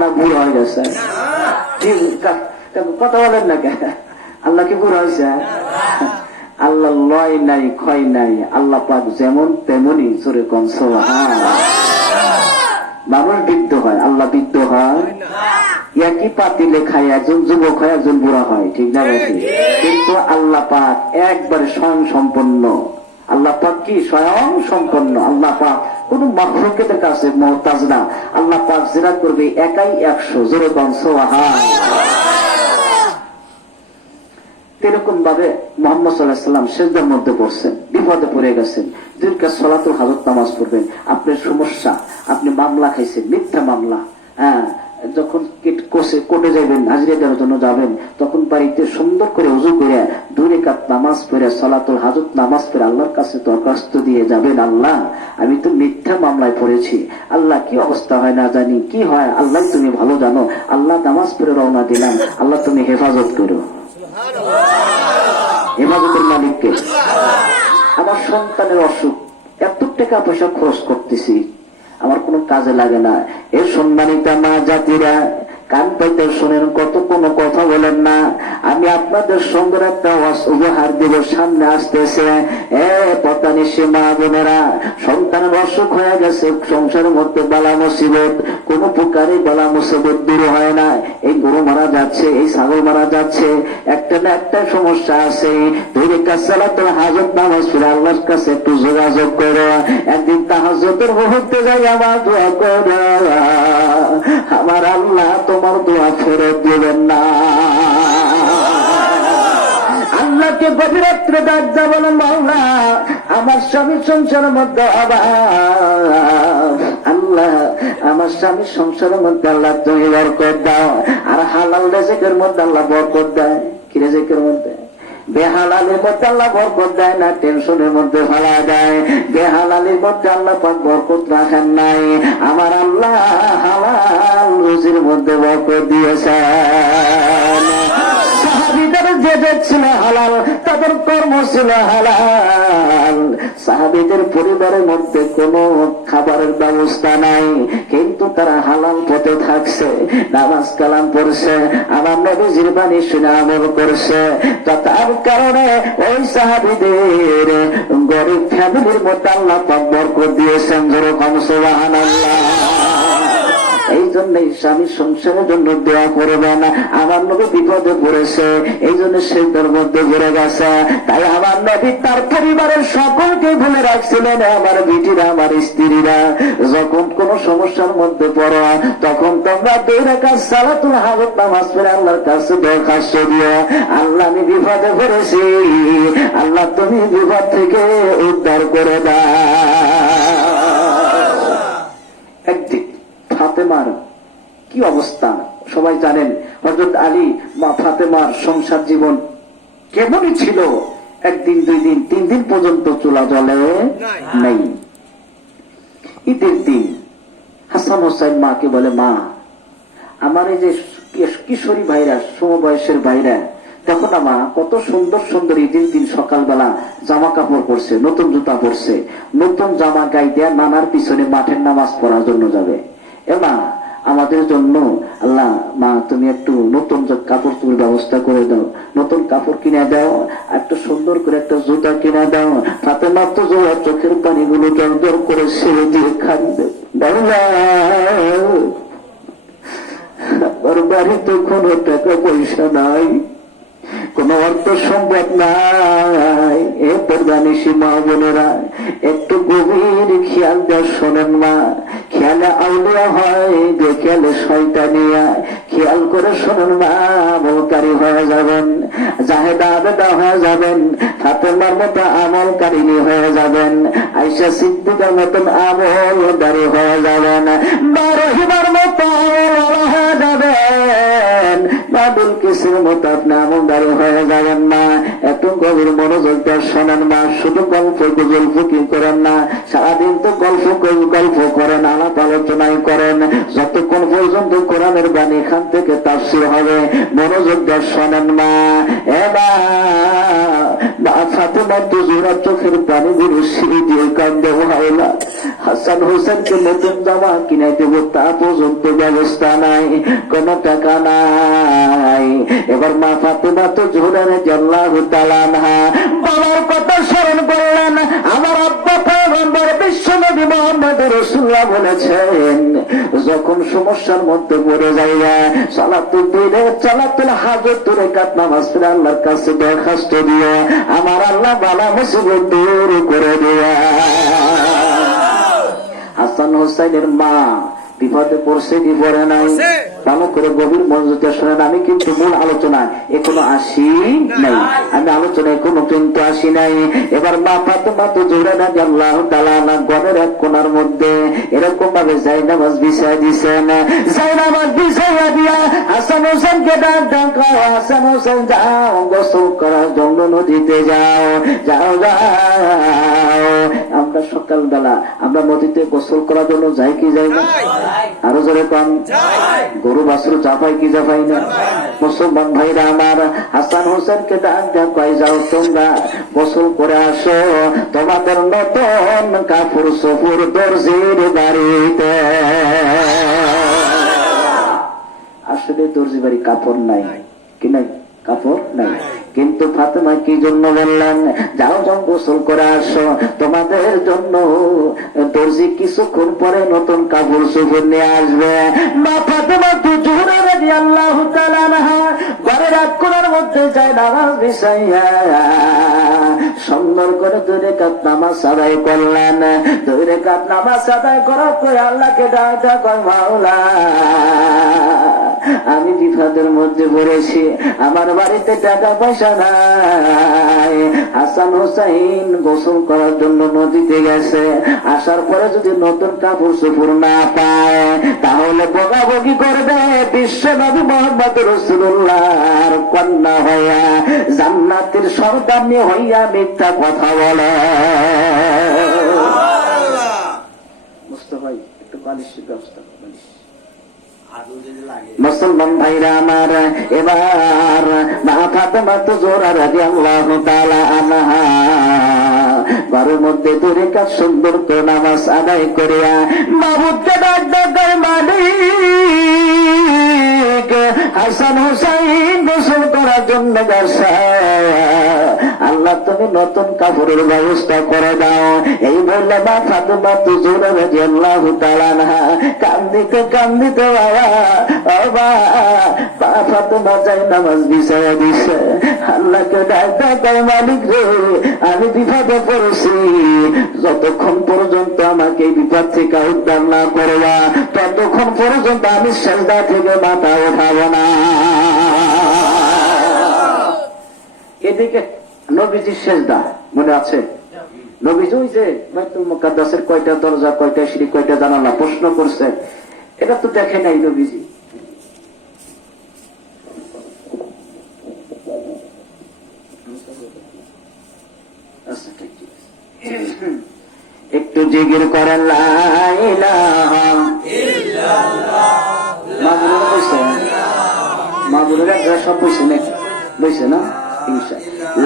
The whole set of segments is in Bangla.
না বুড়ো হয়ে গেছে? কথা বলেন না কেন? আল্লাহ কি বুড়ো হয়েছে? আল্লাহ লয় নাই, ক্ষয় নাই, আল্লাহ পাক যেমন তেমনই। জোরে কোন সুবহানাল্লাহ। মানুষ বৃদ্ধ হয়, আল্লাহ বৃদ্ধ হয়? একই পাতিলে খায়, একজন যুবক হয়, একজন বুড়া হয়, ঠিক না বেশি? কিন্তু আল্লাহ পাক একবারে স্বয়ং সম্পন্ন। আল্লাহ পাক কি স্বয়ং সম্পন্ন? আল্লাহ পাক কোন মাখলুকের কাছে মুহতাজ না। আল্লাহ পাক যেটা করবে একাই 100। জোরে কোন সুবহানাল্লাহ। এরকম ভাবে মুহাম্মদ সাল্লাল্লাহু আলাইহি ওয়াসাল্লাম সিজদার মধ্যে পড়ছেন, বিপদে পড়ে গেছেন। দুই রাকাত সালাতুল হাজত নামাজ পড়বেন। আপনার সমস্যা, আপনি মামলা খাইছেন, মিথ্যা মামলা, যখন কোর্টে যাবেন, হাজিরা দেওয়ার জন্য যাবেন, তখন বাড়িতে সুন্দর করে ওযু করে 2 রাকাত নামাজ পড়ে সালাতুল হাজত নামাজ পড়ে আল্লাহর কাছে দরখাস্ত দিয়ে যাবেন, আল্লাহ আমি তো মিথ্যা মামলায় পড়েছি, আল্লাহ কি অবস্থা হয় না জানি, কি হয় আল্লাহ তুমি ভালো জানো, আল্লাহ নামাজ পড়ে রওনা দিলাম, আল্লাহ তুমি হেফাজত করো। হেফাজতের মালিককে। আমার সন্তানের অসুখ, এত টাকা পয়সা খরচ করতেছি, আমার কোনো কাজে লাগে না। এর সম্মানিতা মা জাতিরা কান পাইতে শোনেন, কত কোনো কথা বলেন না। আমি আপনাদের সঙ্গে একটা উপহার দিব, সামনে আসতেছে। পতানিসী মা বোনেরা, সন্তানের অসুখ হয়ে গেছে, সংসারের মধ্যে বালা মুসিবত, কোন প্রকারে বালা মুসিবত দূর হয় না। এই গরু মারা যাচ্ছে, এই ছাগল মারা যাচ্ছে, একটা না একটা সমস্যা আছে। 2 রাকাত সালাতুল হাজত নামাজ পড়ে আল্লাহর কাছে একটু যোগাযোগ করো। একদিন তাহাজ্জুদের মুহূর্তে যাই আমার দোয়া করো, আমার আল্লাহ তোমার দোয়া ফেরত দিবেন না। আল্লাহকে গভীর রাত্রে ডাক দাও, বলেন মাওলা আমার স্বামী সংসারের মধ্যে অভাব, আল্লাহ আমার স্বামী সংসারের মধ্যে আল্লাহ তুমি বরকত দাও। আর হালাল রিজিকের মধ্যে আল্লাহ বরকত দেয়। কি রিজিকের মধ্যে? বেহালালের মধ্যে আল্লাহ বরকত দেয় না, টেনশনের মধ্যে ফেলা দেয়। বেহালালের মধ্যে আল্লাহ পাক বরকত রাখেন নাই। আমার আল্লাহ হালাল রুজির মধ্যে বরকত দিয়েছেন। সাহাবীদের যে ছিল হালাল, তাদের কর্ম ছিল হালাল। সাহাবীদের পরিবারের মধ্যে কোনো খাবারের ব্যবস্থা নাই, কিন্তু তারা হালাল পথে থাকছে, নামাজ কালাম পড়ছে, আমার নবীজির বাণী শুনে আমল করছে। তার কারণে ওই সাহাবীদের গরিব ফ্যামিলির মধ্যে আল্লাহ পাক বরকত দিয়েছেন। যেরকম সুবহানাল্লাহ। এই জন্যই স্বামী সংসারের জন্য দোয়া করবে না। আমার নবী বিপদে পড়েছে, এই জন্য সিজদার মধ্যে পড়ে গেছে। তাই আমার নবী তার পরিবারের সকলকে ভুলে রাখছিলেন। আমার বিটিরা, আমার স্ত্রীরা, যখন কোন সমস্যার মধ্যে পড়ো, তখন তোমরা 2 রাকাত সালাতুল হাজত নামাজ পড়ে আল্লাহর কাছে দরখাস্ত দিও, আল্লাহ আমি বিপদে পড়েছি, আল্লাহ তুমি বিপদ থেকে উদ্ধার করে দাও। একদিন ফাতেমার কি অবস্থা সবাই জানেন। হযরত আলী মা ফাতেমার সংসার জীবন কেমনই ছিল। 1 দিন 2 দিন 3 দিন পর্যন্ত চুলা জ্বলে নাই। ঈদের দিন হাসান হোসেন মাকে বলে, মা আমার এই যে কিশোরী ভাইরা, সমবয়সের ভাইরা, দেখো না মা কত সুন্দর সুন্দর ঈদের দিন সকালবেলা জামা কাপড় পরছে, নতুন জুতা পরছে, নতুন জামা গায়ে দেয়া নানার পিছনে মাঠের নামাজ পড়ার জন্য যাবে। মা আমাদের জন্য আল্লাহ মা তুমি একটু নতুন কাপড় তুমি ব্যবস্থা করে দাও, নতুন কাপড় কিনে দাও, একটু সুন্দর করে একটা জুতা কিনে দাও। ফাতেমা তো জোড়া চোখের পানিগুলো জল জল করে ছেড়ে দিয়ে খাইবে। আমার বাড়িতে কোনো টাকা পয়সা নাই, কোন অর্থ সম্পদ নাই। এ পর্দানিসী মা বোনেরা একটু গভীর খেয়াল দেওয়া শোনেন মা। খেয়ালে আউলিয়া হয়, বেখেয়ালে শয়তানিয়া। খেয়াল করে শোনেন মা, আমলকারী হয়ে যাবেন, জাহেদা আবেদা হয়ে যাবেন, ফাতেমার মতো আমলকারিনী হয়ে যাবেন, আয়েশা সিদ্দিকার মতন আমলদারি হয়ে যাবেন, বারহিমার মতো আমল হয়ে যাবেন, বাবুল কিসের মতো আপনি আমলদারি হয়ে যাবেন না। এত গভীর মনোযোগ দিয়ে শোনেন মা। শুধু গল্প গুজল ফুকি করেন না, সারাদিন তো গল্প করেন, আলাপ আলোচনাই করেন। যতক্ষণ পর্যন্ত কোরআনের বাণী এখান থেকে তাফসীর হবে, মনোযোগ দিয়ে শোনেন মা। এবার মা ফাতেমা তো জোড়া চোখের পানিগুলো সিঁড়ি দিয়ে কান্দে হাওলা। হাসান হোসেনকে নতুন জামা কিনে দেব তা পর্যন্ত ব্যবস্থা নাই, কোন টাকা নাই। এবার মা ফাতেমা তো জোড়া রাদিয়াল্লাহু তাআলা আনহা বাবার কথা স্মরণ করলেন। আমার আব্বা পয়গম্বর বিশ্বনবী মুহাম্মদ রাসূলুল্লাহ বলেছেন, যখন সমস্যার মধ্যে পড়ে যাইবা সালাতুল হাজত রাকাত নামাজ পড়ে আল্লাহর কাছে দরখাস্ত দিও, আমার আল্লাহ বালা মুসিবত দূর করে দিবা। হাসান হোসেনের মা বিপদে পড়ছে কি পড়ে নাই, ভালো করে গভীর মনোযোগে শোনেন। আমি কিন্তু মূল আলোচনা এখনো আসি নাই, আমি আলোচনায় কোনো কিন্তু আসি নাই। এবার মা ফাতেমা তো জোরে রাদিয়াল্লাহু তাআলা আনহা ঘরের এক কোণার মধ্যে এরকম ভাবে জায়নামাজ বিছায় দিছেন। জায়নামাজ বিছাইয়া দিয়া হাসান হোসেনকে ডাক ডাক, হাসান হোসেন যাও গোসল করার জন্য নদীতে যাও, যাও যাও। আমরা সকালবেলা আমরা নদীতে গোসল করার জন্য যাই কি যাই না? আরো জোরে কম। গরু বাছুর চাপাই কি চাপাই না? মুসলমান ভাইরা আমার, হাসান হোসেনকে ডাক ডাক কয়, যাও তোমরা গোসল করে আসো, তোমাদের নতুন কাপড় সফুর দর্জির বাড়িতে। আসলে দর্জি বাড়ি কাপড় নাই, কি নাই? কাপড় নাই। কিন্তু ফাতেমা কি জন্য বললেন, যাও যাও গোসল করে আসো, তোমাদের জন্য দর্জি কিছুক্ষণ পরে নতুন কাপড় চোপড় নিয়ে আসবে। মা ফাতেমা তো জোহরা রাদিয়াল্লাহু তাআলা আনহা ঘরের এক কোণার মধ্যে যায় নামাজ বিছাইয়া সুন্দর করে 2 রাকাত নামাজ আদায় করলেন। 2 রাকাত নামাজ আদায় করার পর আল্লাহকে ডাক ডাক, মাওলা আমি বিপদের মধ্যে পড়েছি, আমার বাড়িতে টাকা পয়সা নাই। হাসান হোসেন গোসল করার জন্য নদীতে গেছে, আসার পরে যদি নতুন কাপড় চোপড় না পায় তাহলে বকাবকি করবে বিশ্ব নবী মুহাম্মদ রাসূলুল্লাহর কন্যা হইয়া, জান্নাতের সন্তান হইয়া মিথ্যা কথা বলে। মুস্তাফা ভাই একটু বালিশের ব্যবস্থা করেন। মুসলমান ভাইরা আমার, এবার মা ফাতেমা তো জোহরা রাদিয়াল্লাহু তাআলা আনহা ঘরের মধ্যে 2 রাকাত সুন্দর করে নামাজ আদায় করিয়া মাবুদকে ডাক ডাক, মালিক হাসান হোসেন গোসল করার জন্য গেছে, আল্লাহ তুমি নতুন কাপড়ের ব্যবস্থা করে দাও। এই বললে মা ফাতেমা তো জোহরা রাদিয়াল্লাহু তাআলা আনহা কান্দিতে কান্দিতে বাবা ফাতেমা যাই নামাজ বিছাইয়া দিছে। আল্লাহকে ডাক ডাক, মালিক রে আমি বিপদে পড়েছি, যতক্ষণ পর্যন্ত আমাকে এই বিপদ থেকে উদ্ধার না করবা ততক্ষণ পর্যন্ত আমি সেজদা থেকে মাথা উঠাবো না। এদিকে নবীজির সেজদা মনে আছে? নবীজি ওই যে বাইতুল মুকাদ্দাসের কয়টা দরজা, কয়টা সিঁড়ি, কয়টা জানালা প্রশ্ন করছে, এটা তো দেখে নাই নবীজি। একটু জিকির করেন লা ইলাহা ইল্লাল্লাহ। মাগুরেরা সব বসে নাকি বসে না?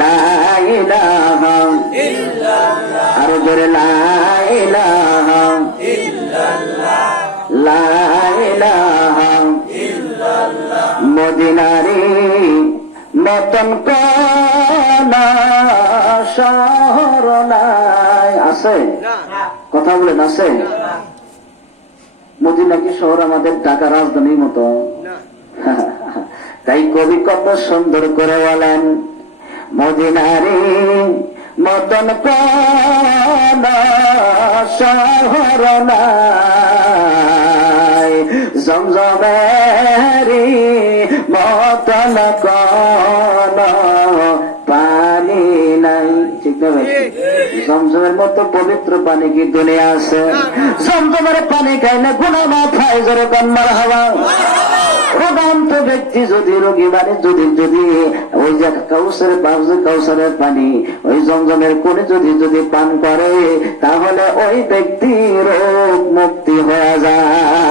লা ইলাহা ইল্লাল্লাহ, আরো জোরে লা ইলাহা ইল্লাল্লাহ, লা ইলাহা ইল্লাল্লাহ। মদিনারে মতন কোনা শহর নাই, আছে? কথা বলেন, আছে? মদিনা কি শহর আমাদের ঢাকা রাজধানীর মতো? তাই কবি কত সুন্দর করে বলেন, মদিনারে মতন কোনা শহর নাই, জমজমেরি মতন কোনা পানি নাই। ঠিক না ভাই? জমজমের মতো পবিত্র পানি কি দুনিয়া আছে? জমজমের পানি খাইলে গুনাহ মাফ হয়, জোরে কান মারহাবা। রোগান্ত ব্যক্তি যদি রোগী মানে যদি ওই যে কাউসারের পানি ওই জমজমের কোণে যদি পান করে তাহলে ওই ব্যক্তি রোগ মুক্তি হয়ে যায়।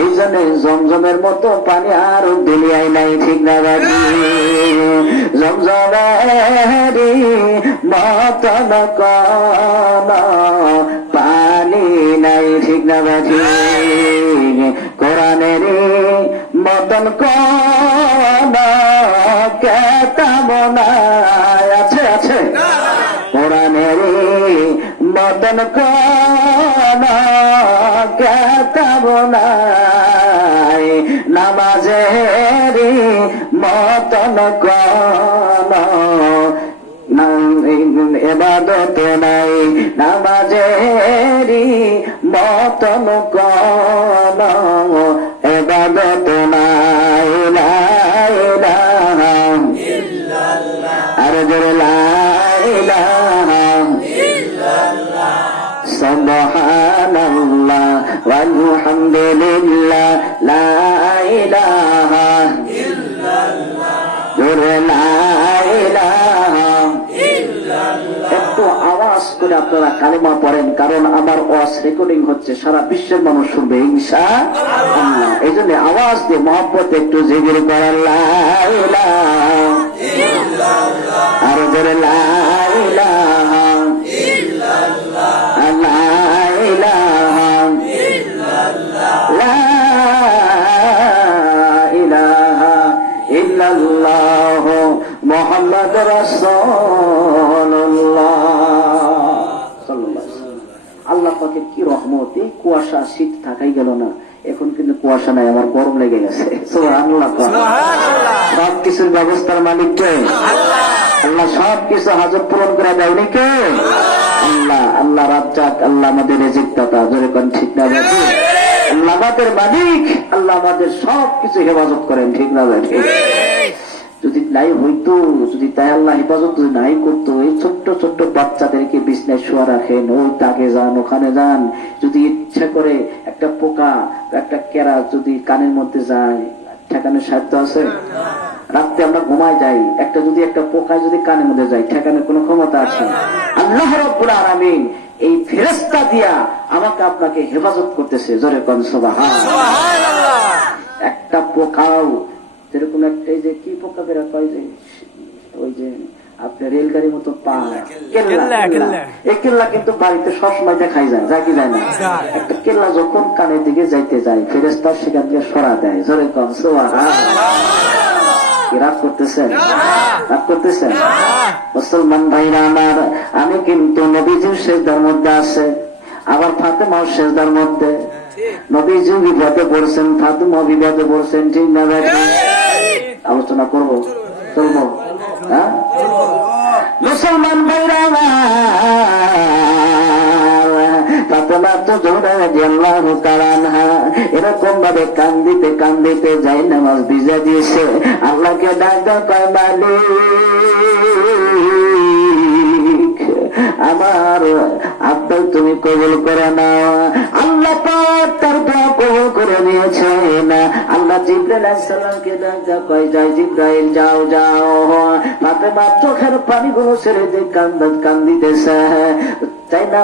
এই জন্য জমজমের মতো পানি আর দুনিয়ায় নাই, ঠিক না বাকি? জমজমেরই মতন কোন পানি নাই, ঠিক না বাকি? কোরআনেরই মতন কোন কেতাব নাই, আছে আছে? কোরআনেরই মতন কোন কেতাব নাই, নামাজেরই মতন কোন ইবাদত নাই, নামাজেরই মতন কোন ইবাদত নাই। লা ইলাহা ইল্লাল্লাহ, আর জোরে লা ইলাহা ইল্লাল্লাহ, সুবহানাল্লাহ ওয়ালহামদুলিল্লাহ, লা ইলাহা ইল্লাল্লাহ, জোরে লা ইলাহা ইল্লাল্লাহ। একটু আওয়াজ করে আপনারা কালেমা পড়েন, কারণ আমার ওয়াজ রেকর্ডিং হচ্ছে, সারা বিশ্বের মানুষ শুনবে ইনশাআল্লাহ। এই জন্য আওয়াজ দিয়ে মহব্বত একটু জিকির করেন, লা ইলাহা ইল্লাল্লাহ, আর জোরে লা ইলাহা ইল্লাল্লাহ, লা ইলাহা ইল্লাল্লাহ, লা ইলাহা ইল্লাল্লাহ মুহাম্মদ রাসূলুল্লাহ সাল্লাল্লাহু আলাইহি ওয়াসাল্লাম। আল্লাহ পাকের কি রহমত, এই কুয়াশা শীত থাকাই গেল না, এখন কিন্তু কুয়াশা নাই, আমার গরম লেগে গেছে। সুবহানাল্লাহ, সব কিছুর ব্যবস্থার মালিক কে? আল্লাহ। সব কিছু হাজত পূরণ করে দেয়নি কে? আল্লাহ। আল্লাহ রাজ্জাক, আল্লাহ আমাদের রিজিক দাতা, জোরে কোন ঠিক না বাকি? আল্লাহ আমাদের মালিক, আল্লাহ আমাদের সব কিছু হেফাজত করেন, ঠিক না বাকি? যদি নাই হইতো, যদি তাই আল্লাহ হেফাজত যদি নাই করতো, এই ছোট্ট ছোট্ট বাচ্চাদেরকে বিছনায় শোয়া রাখেন, ওই তাকে যান, ওখানে যান, যদি ইচ্ছা করে একটা পোকা একটা কেরা যদি কানের মধ্যে যায়, ঠেকানোর সাধ্য আছে? রাত্রে আমরা ঘুমায় যাই, একটা যদি একটা পোকায় যদি কানের মধ্যে যায়, ঠেকানোর কোন ক্ষমতা আছে? আল্লাহ রাব্বুল আলামিন এই ফেরেশতা দিয়া আমাকে আপনাকে হেফাজত করতেছে, জোরে কোন সুবহানাল্লাহ। একটা পোকাও যেরকম একটা যে কি পোকা বেরা কয় যে ওই যে আপনার রেলগাড়ির মতো পা কেল্লা, এই কেল্লা কিন্তু বাড়িতে সবসময় দেখাই যায়, যা কি যায় না? একটা কেল্লা যখন কানের দিকে যাইতে যায়, ফেরেশতা সেখান থেকে সরা দেয়, জোরে কোন সুবহানাল্লাহ। রাগ করতেছেন? রাগ করতেছেন? মুসলমান ভাইরা আমার, আমি কিন্তু নবীজির সেজদার মধ্যে আছে, আবার ফাতেমাও সেজদার মধ্যে। নবীজি বিপদে পড়ছেন, ফাতেমা বিপদে পড়ছেন, ঠিক না ভাই? আলোচনা করবো, চলবো? হ্যাঁ মুসলমান ভাইরা ফাতেমা তো রাদিয়াল্লাহু তাআলা আনহা এরকম ভাবে কান্দিতে কান্দিতে যাই নামাজ ভিজা দিয়েছে, আল্লাহকে ডাক কয়, মালিক আমার আব্দুল তুমি কবুল করে নাও। আল্লাহ পাক তার দোয়া কবুল করে নিয়েছেন। আল্লাহ জিবরাইল আলাইহিস সালামকে ডাক কয়, যাই জিবরাইল যাও যাও, ফাতেমা চোখের পানিগুলো ছেড়ে দিয়ে কান্দিতেছে, তাই না?